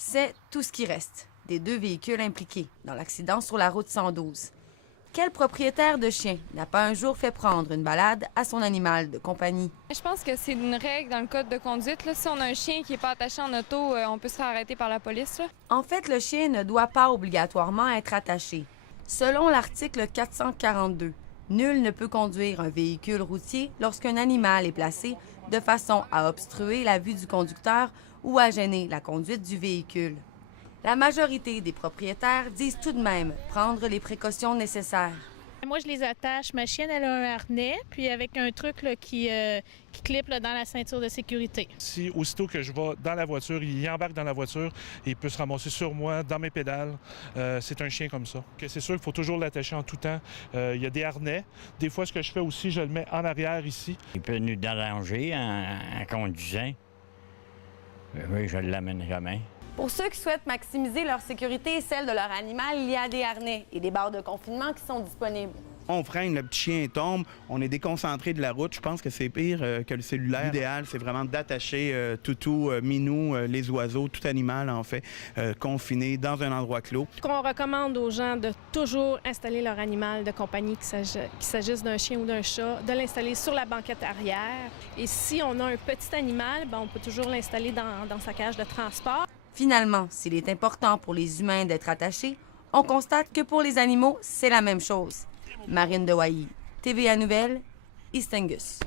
C'est tout ce qui reste des 2 véhicules impliqués dans l'accident sur la route 112. Quel propriétaire de chien n'a pas un jour fait prendre une balade à son animal de compagnie? Je pense que c'est une règle dans le code de conduite. Là. Si on a un chien qui n'est pas attaché en auto, on peut se faire arrêter par la police. Là. En fait, le chien ne doit pas obligatoirement être attaché. Selon l'article 442, nul ne peut conduire un véhicule routier lorsqu'un animal est placé de façon à obstruer la vue du conducteur ou à gêner la conduite du véhicule. La majorité des propriétaires disent tout de même prendre les précautions nécessaires. Moi, je les attache. Ma chienne, elle a un harnais, puis avec un truc là, qui clippe là, dans la ceinture de sécurité. Si aussitôt que je vais dans la voiture, il embarque dans la voiture et il peut se ramasser sur moi, dans mes pédales. C'est un chien comme ça. C'est sûr qu'il faut toujours l'attacher en tout temps. Il y a des harnais. Des fois, ce que je fais aussi, je le mets en arrière ici. Il peut nous déranger en conduisant. Oui, je ne l'amène jamais. Pour ceux qui souhaitent maximiser leur sécurité et celle de leur animal, il y a des harnais et des barres de confinement qui sont disponibles. On freine, le petit chien tombe, on est déconcentré de la route. Je pense que c'est pire que le cellulaire. L'idéal, c'est vraiment d'attacher toutou, minou, les oiseaux, tout animal en fait, confiné dans un endroit clos. On recommande aux gens de toujours installer leur animal de compagnie, qu'il s'agisse d'un chien ou d'un chat, de l'installer sur la banquette arrière. Et si on a un petit animal, on peut toujours l'installer dans sa cage de transport. Finalement, s'il est important pour les humains d'être attachés, on constate que pour les animaux, c'est la même chose. Marine Dewailly, TVA Nouvelles, East Angus.